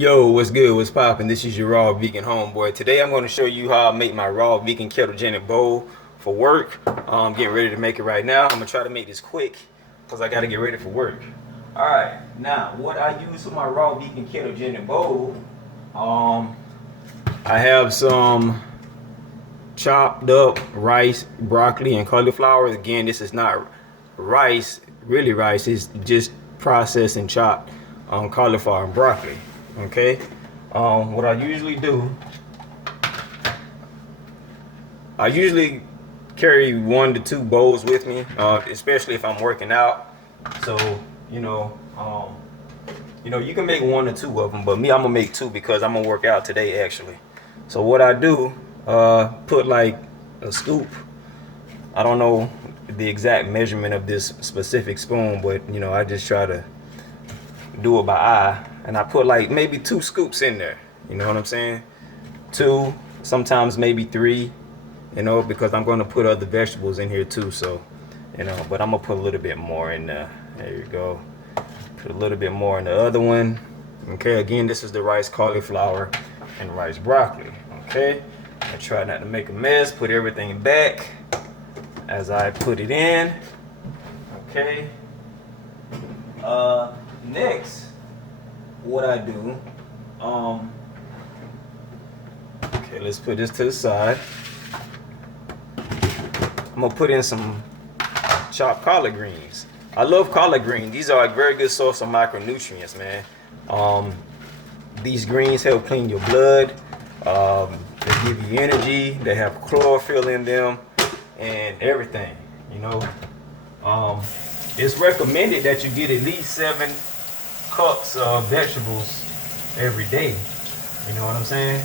Yo, what's good? What's poppin'? This is your raw vegan homeboy. Today I'm going to show you how I make my raw vegan ketogenic bowl for work. I'm getting ready to make it right now. I'm gonna try to make this quick because I got to get ready for work. All right, now what I use for my raw vegan ketogenic bowl, I have some chopped up rice, broccoli, and cauliflower. Again, this is not rice, really rice. It's just processed and chopped cauliflower and broccoli. Okay. What I usually do, I usually carry 1 to 2 bowls with me, especially if I'm working out. So you know, you can make 1 or 2 of them, but me, I'm gonna make 2 because I'm gonna work out today actually. So what I do, put like a scoop. I don't know the exact measurement of this specific spoon, but I just try to do it by eye, and I put like maybe 2 scoops in there. You know what I'm saying? 2, sometimes maybe 3. Because I'm going to put other vegetables in here too. So, but I'm gonna put a little bit more in there. There you go. Put a little bit more in the other one. Okay. Again, this is the rice, cauliflower, and rice broccoli. Okay. I try not to make a mess. Put everything back as I put it in. Okay. Next, what I do, okay, let's put this to the side. I'm gonna put in some chopped collard greens. I love collard greens. These are a very good source of micronutrients, man. These greens help clean your blood. They give you energy. They have chlorophyll in them and everything. It's recommended that you get at least 7 cups of vegetables every day. You know what I'm saying?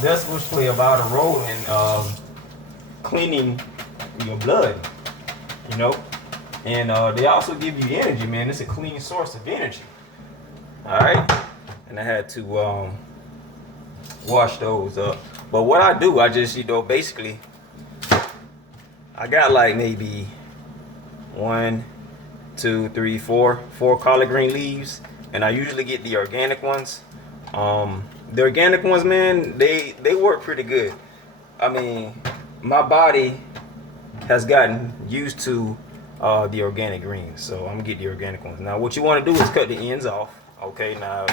Vegetables play about a role in cleaning your blood, and they also give you energy, man. It's a clean source of energy. All right, and I had to wash those up. But what I do, I just basically, I got like maybe 1, 2, 3, 4 collard green leaves, and I usually get the organic ones. The organic ones, man, they work pretty good. I mean, my body has gotten used to the organic greens, so I'm gonna get the organic ones. Now, what you want to do is cut the ends off. Okay, now,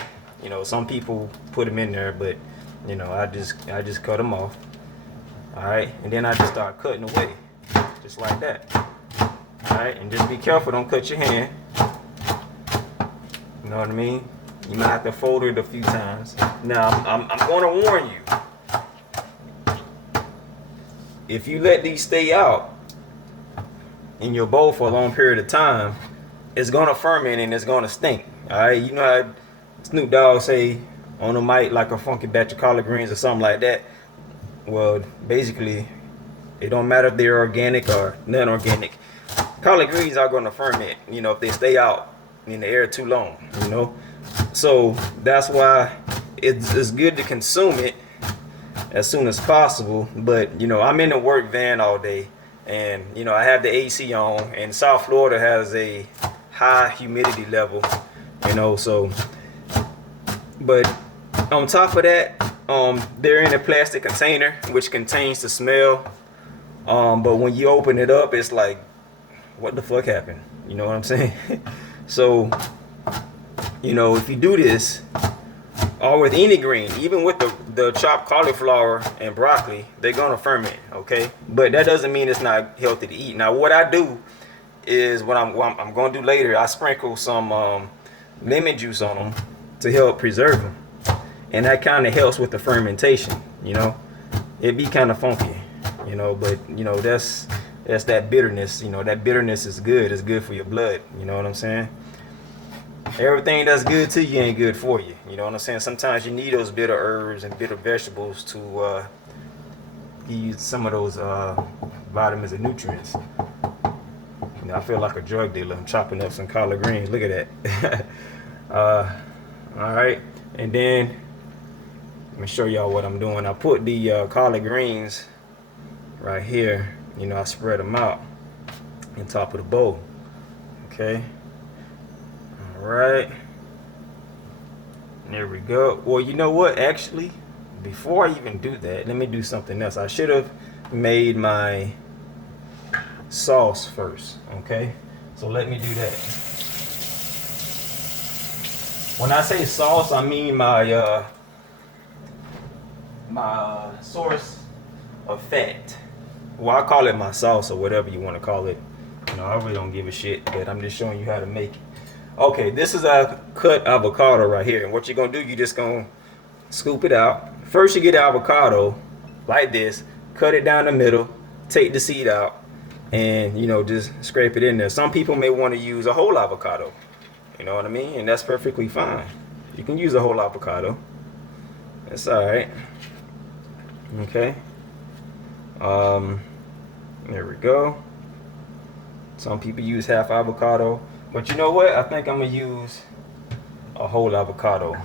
some people put them in there, but I just cut them off. All right, and then I just start cutting away, just like that. Alright, and just be careful, don't cut your hand. You know what I mean? You might have to fold it a few times. Now, I'm going to warn you. If you let these stay out in your bowl for a long period of time, it's going to ferment and it's going to stink. Alright, you know how Snoop Dogg say on the mic, like a funky batch of collard greens or something like that? Well, basically, it don't matter if they're organic or non-organic. Collard greens are going to ferment, if they stay out in the air too long, So that's why it's good to consume it as soon as possible. But, I'm in the work van all day, and, I have the AC on, and South Florida has a high humidity level, so. But on top of that, they're in a plastic container, which contains the smell. But when you open it up, it's like, what the fuck happened? You know what I'm saying? So, if you do this, or with any green, even with the chopped cauliflower and broccoli, they're gonna ferment, okay? But that doesn't mean it's not healthy to eat. Now, what I do is, what I'm gonna do later, I sprinkle some lemon juice on them to help preserve them, and that kind of helps with the fermentation. It be kind of funky, but that's that bitterness. That bitterness is good. It's good for your blood. You know what I'm saying? Everything that's good to you ain't good for you. You know what I'm saying? Sometimes you need those bitter herbs and bitter vegetables to give you some of those vitamins and nutrients. I feel like a drug dealer. I'm chopping up some collard greens. Look at that. All right, and then let me show y'all what I'm doing. I put the collard greens right here. I spread them out on top of the bowl. Okay. All right. There we go. Well, you know what? Actually, before I even do that, let me do something else. I should have made my sauce first. Okay, so let me do that. When I say sauce, I mean my source of fat. Well, I call it my sauce or whatever you want to call it. You know, I really don't give a shit, but I'm just showing you how to make it. Okay, this is a cut avocado right here. And what you're going to do, you're just going to scoop it out. First, you get the avocado like this, cut it down the middle, take the seed out, and, you know, just scrape it in there. Some people may want to use a whole avocado. You know what I mean? And that's perfectly fine. You can use a whole avocado. That's all right. Okay. There we go. Some people use half avocado, but you know what? I think I'm gonna use a whole avocado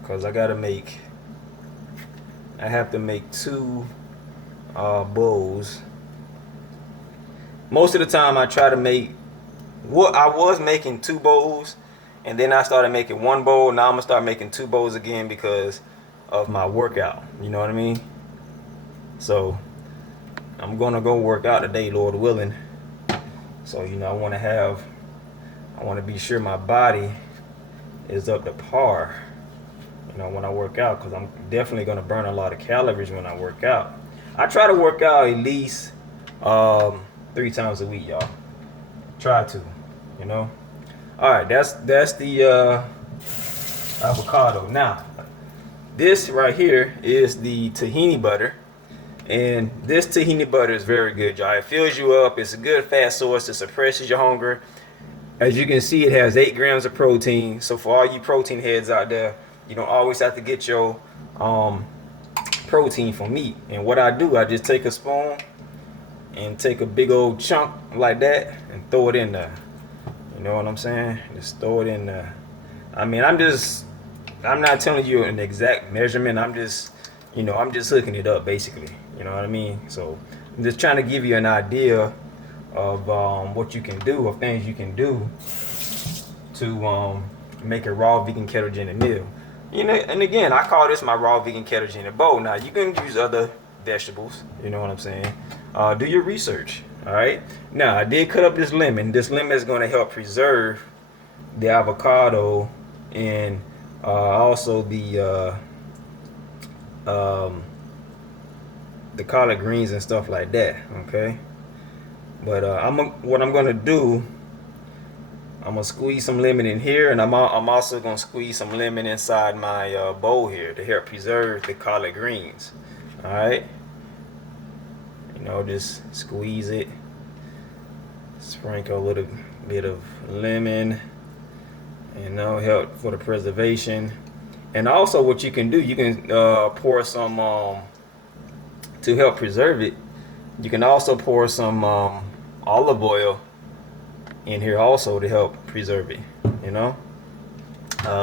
because I have to make two bowls. Most of the time I try to make, I was making two bowls, and then I started making one bowl. Now I'm gonna start making two bowls again because of my workout. You know what I mean? So I'm gonna go work out today, Lord willing. So, you know, I want to be sure my body is up to par, you know, when I work out, because I'm definitely gonna burn a lot of calories when I work out. I try to work out at least 3 times a week, y'all. Try to, you know. All right, that's the avocado. Now, this right here is the tahini butter. And this tahini butter is very good, y'all. It fills you up. It's a good fat source. It suppresses your hunger. As you can see, it has 8 grams of protein. So for all you protein heads out there, you don't always have to get your protein from meat. And what I do, I just take a spoon and take a big old chunk like that and throw it in there. You know what I'm saying? Just throw it in there. I mean, I'm not telling you an exact measurement. I'm just hooking it up, basically. You know what I mean? So I'm just trying to give you an idea of what you can do, of things you can do to make a raw vegan ketogenic meal. You know, and again, I call this my raw vegan ketogenic bowl. Now, you can use other vegetables. You know what I'm saying? Do your research. All right. Now, I did cut up this lemon. This lemon is going to help preserve the avocado and also the collard greens and stuff like that. Okay. But what I'm gonna do, I'm gonna squeeze some lemon in here, and I'm also gonna squeeze some lemon inside my bowl here to help preserve the collard greens. All right. You know, just squeeze it, sprinkle a little bit of lemon, and that'll help for the preservation. And also, what you can do, you can pour some to help preserve it. You can also pour some olive oil in here also to help preserve it. You know,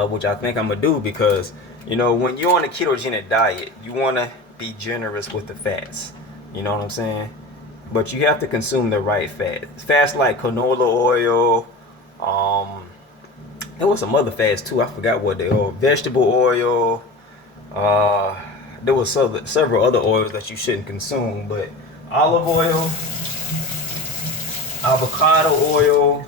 which I think I'm gonna do because, you know, when you're on a ketogenic diet, you want to be generous with the fats. You know what I'm saying? But you have to consume the right fats. Fats like canola oil. There was some other fats too. I forgot what they are. Vegetable oil. There was several other oils that you shouldn't consume, but olive oil, avocado oil,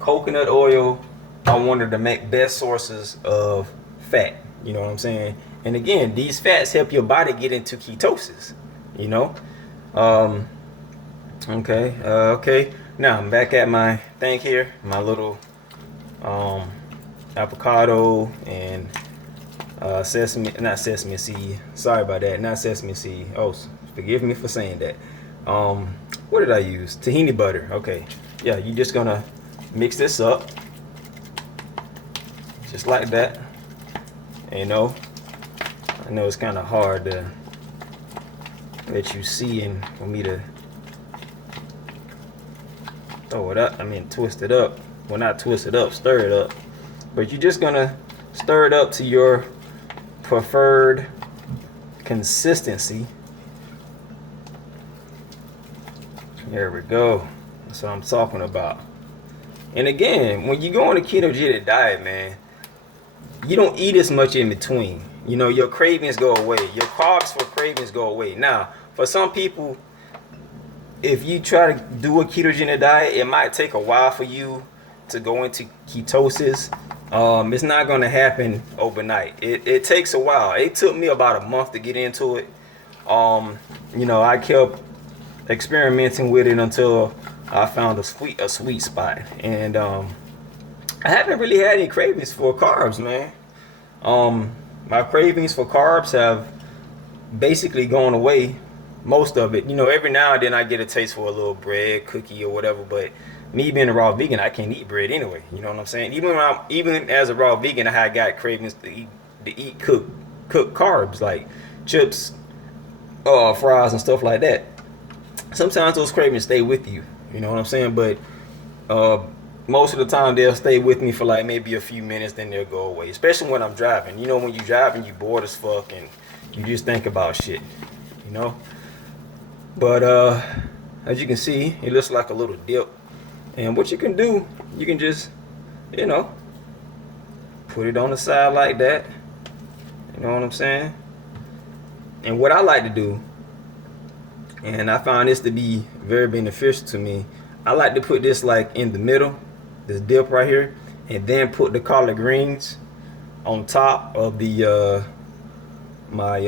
coconut oil are one of the best sources of fat. You know what I'm saying? And again, these fats help your body get into ketosis. You know. Okay. Now I'm back at my thing here, my little avocado and not sesame seed. Sorry about that, not sesame seed. Oh, forgive me for saying that. What did I use? Tahini butter. Okay. Yeah, you're just gonna mix this up, just like that. You know, I know it's kind of hard to let you see and for me to throw it up. I mean, twist it up. Well, not twist it up, stir it up. But you're just gonna stir it up to your preferred consistency. There we go. That's what I'm talking about. And again, when you go on a ketogenic diet, man, you don't eat as much in between. You know, your cravings go away. Your carbs for cravings go away. Now, for some people, if you try to do a ketogenic diet, it might take a while for you to go into ketosis. It's not going to happen overnight. It takes a while. It took me about a month to get into it. You know, I kept experimenting with it until I found a sweet spot. And I haven't really had any cravings for carbs, man. My cravings for carbs have basically gone away. Most of it, you know, every now and then I get a taste for a little bread, cookie, or whatever. But me being a raw vegan, I can't eat bread anyway. You know what I'm saying? Even as a raw vegan, I got cravings to eat cooked carbs like chips, fries, and stuff like that. Sometimes those cravings stay with you. You know what I'm saying? But most of the time they'll stay with me for like maybe a few minutes, then they'll go away. Especially when I'm driving. You know, when you're driving, you bored as fuck and you just think about shit. You know. But as you can see, it looks like a little dip. And what you can do, you can just, you know, put it on the side like that. You know what I'm saying? And what I like to do, and I found this to be very beneficial to me, I like to put this like in the middle, this dip right here, and then put the collard greens on top of the my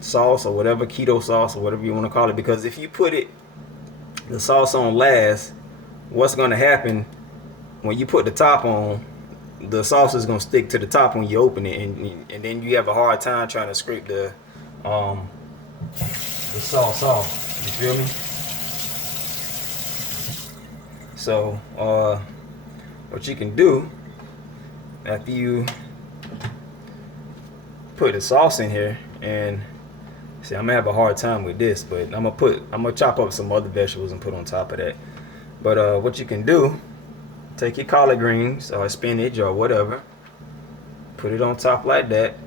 sauce or whatever, keto sauce or whatever you want to call it. Because if you put the sauce on last, what's going to happen when you put the top on, the sauce is going to stick to the top when you open it, and then you have a hard time trying to scrape the sauce off. You feel me? So what you can do after you put the sauce in here, and see, I'm gonna have a hard time with this, but I'm gonna chop up some other vegetables and put on top of that. But what you can do, take your collard greens or spinach or whatever, put it on top like that,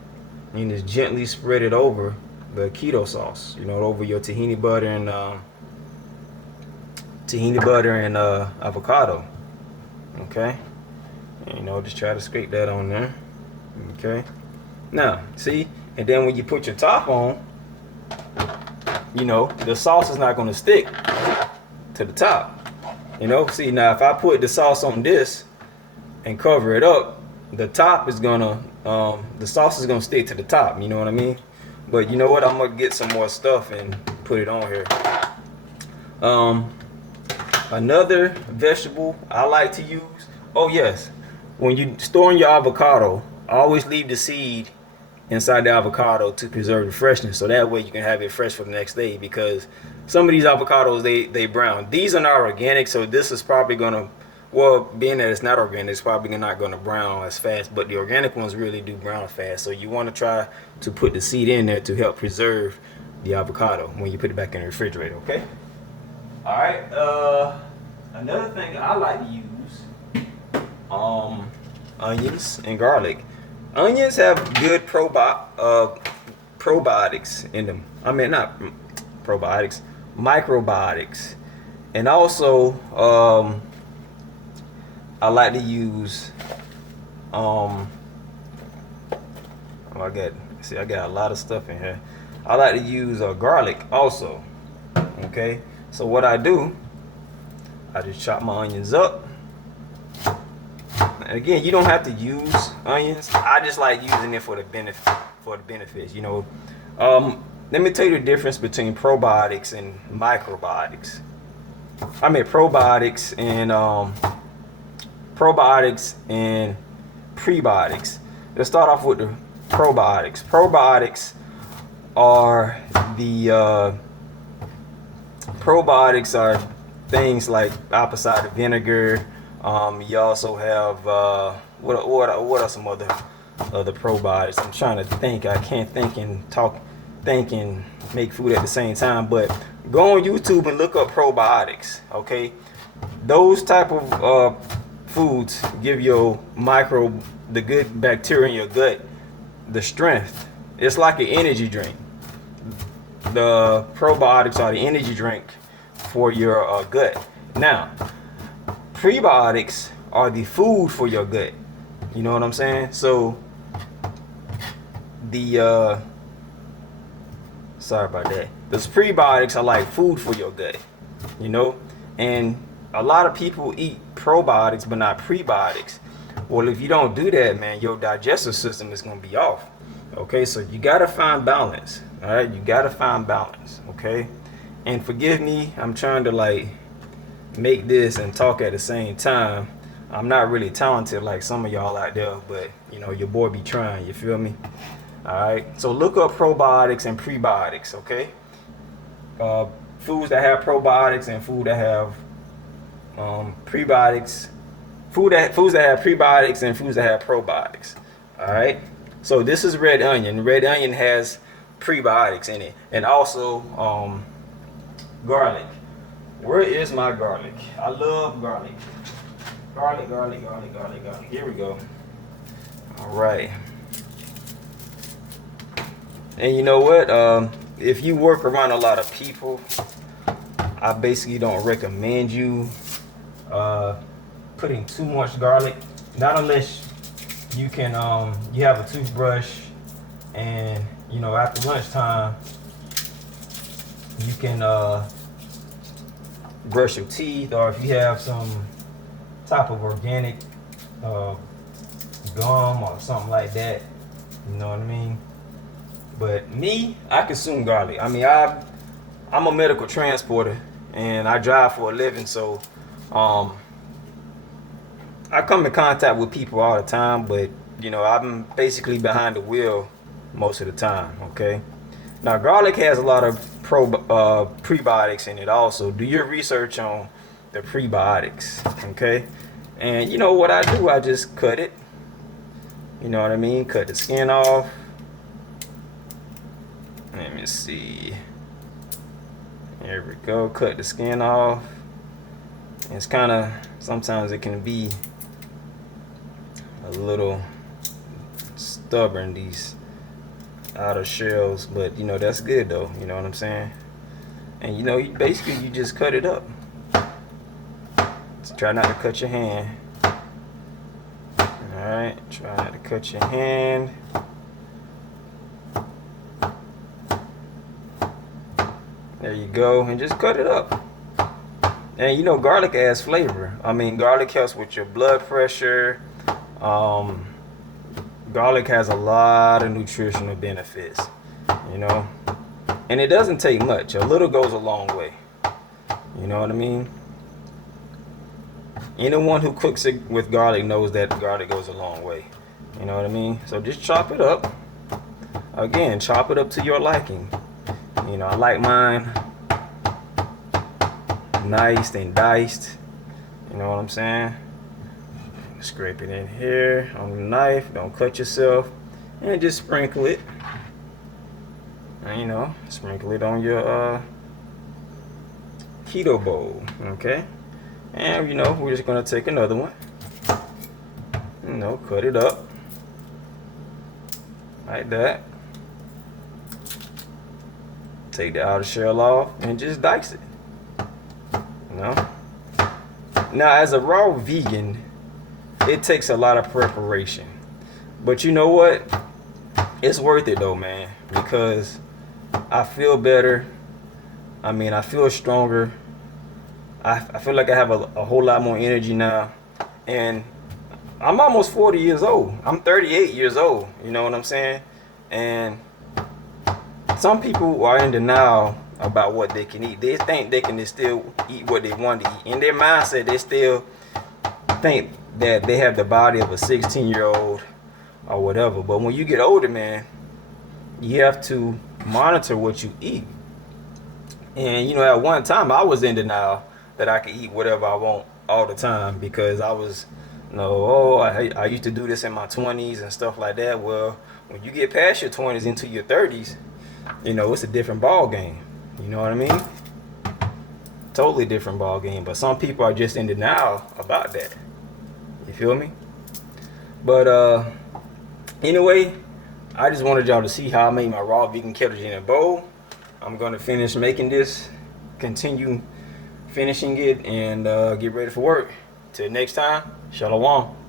and just gently spread it over the keto sauce, you know, over your tahini butter and avocado. Okay, and, you know, just try to scrape that on there. Okay. Now, see, and then when you put your top on, you know, the sauce is not going to stick to the top. You know, see, now if I put the sauce on this and cover it up, the top is gonna, the sauce is gonna stick to the top. You know what I mean? But you know what? I'm gonna get some more stuff and put it on here. Another vegetable I like to use. Oh yes, when you storing your avocado, always leave the seed inside the avocado to preserve the freshness, so that way you can have it fresh for the next day. Because some of these avocados, they brown. These are not organic, so this is probably gonna, well, being that it's not organic, it's probably not gonna brown as fast. But the organic ones really do brown fast, so you want to try to put the seed in there to help preserve the avocado when you put it back in the refrigerator. Okay. All right. Another thing I like to use, onions and garlic. Onions have good probiotics in them. I mean, not probiotics, microbiotics. And also, I like to use, I got a lot of stuff in here. I like to use garlic also. Okay, so what I do, I just chop my onions up. Again, you don't have to use onions. I just like using it for the benefits. You know, let me tell you the difference between probiotics and microbiotics. I mean probiotics and prebiotics. Let's start off with the probiotics. Probiotics are things like apple cider vinegar. You also have what are some other probiotics? I'm trying to think. I can't think and make food at the same time. But go on YouTube and look up probiotics. Okay, those type of foods give your the good bacteria in your gut the strength. It's like an energy drink. The probiotics are the energy drink for your gut. Now, prebiotics are the food for your gut. You know what I'm saying? So the sorry about that. Those prebiotics are like food for your gut, you know? And a lot of people eat probiotics but not prebiotics. Well, if you don't do that, man, your digestive system is going to be off. Okay, so you got to find balance. All right, you got to find balance. Okay, and forgive me, I'm trying to like make this and talk at the same time. I'm not really talented like some of y'all out there, but you know, your boy be trying, you feel me? All right, so look up probiotics and prebiotics. Okay, foods that have probiotics and food that have prebiotics, foods that have prebiotics and foods that have probiotics. All right, so this is red onion. Red onion has prebiotics in it, and also garlic. Where is my garlic? I love garlic. Garlic, garlic, garlic, garlic, garlic. Here we go. All right. And you know what? If you work around a lot of people, I basically don't recommend you putting too much garlic. Not unless you can you have a toothbrush, and you know, after lunchtime you can brush your teeth, or if you have some type of organic gum or something like that, you know what I mean? But me, I consume garlic. I mean, I'm a medical transporter and I drive for a living, so I come in contact with people all the time, but you know, I'm basically behind the wheel most of the time. Okay, now garlic has a lot of prebiotics in it. Also, do your research on the prebiotics. Okay, and you know what I do? I just cut it. You know what I mean? Cut the skin off. Let me see. There we go. Cut the skin off. It's kind of, sometimes it can be a little stubborn, these outer shells, but you know, that's good though. You know what I'm saying? And you know, you just cut it up. Just try not to cut your hand. All right, try not to cut your hand. There you go, and just cut it up. And you know, garlic adds flavor. I mean, garlic helps with your blood pressure. Garlic has a lot of nutritional benefits, you know, and it doesn't take much. A little goes a long way. You know what I mean? Anyone who cooks it with garlic knows that garlic goes a long way. You know what I mean? So just chop it up. Again, chop it up to your liking. You know, I like mine nice and diced. You know what I'm saying? Scrape it in here on the knife. Don't cut yourself. And just sprinkle it. And, you know, sprinkle it on your keto bowl. Okay? And, you know, we're just going to take another one. You know, cut it up. Like that. Take the outer shell off and just dice it. You know? Now, as a raw vegan, it takes a lot of preparation. But you know what? It's worth it though, man. Because I feel better. I mean, I feel stronger. I feel like I have a whole lot more energy now. And I'm almost 40 years old. I'm 38 years old. You know what I'm saying? And some people are in denial about what they can eat. They think they can still eat what they want to eat. In their mindset, they still think that they have the body of a 16-year-old or whatever. But when you get older, man, you have to monitor what you eat. And you know, at one time I was in denial that I could eat whatever I want all the time, because I was, you know, I used to do this in my 20s and stuff like that. Well, when you get past your 20s into your 30s, you know, it's a different ball game. You know what I mean? Totally different ball game. But some people are just in denial about that. You feel me? But anyway, I just wanted y'all to see how I make my raw vegan ketogenic bowl. I'm gonna finish making this, continue finishing it, and get ready for work. Till next time, Shalom.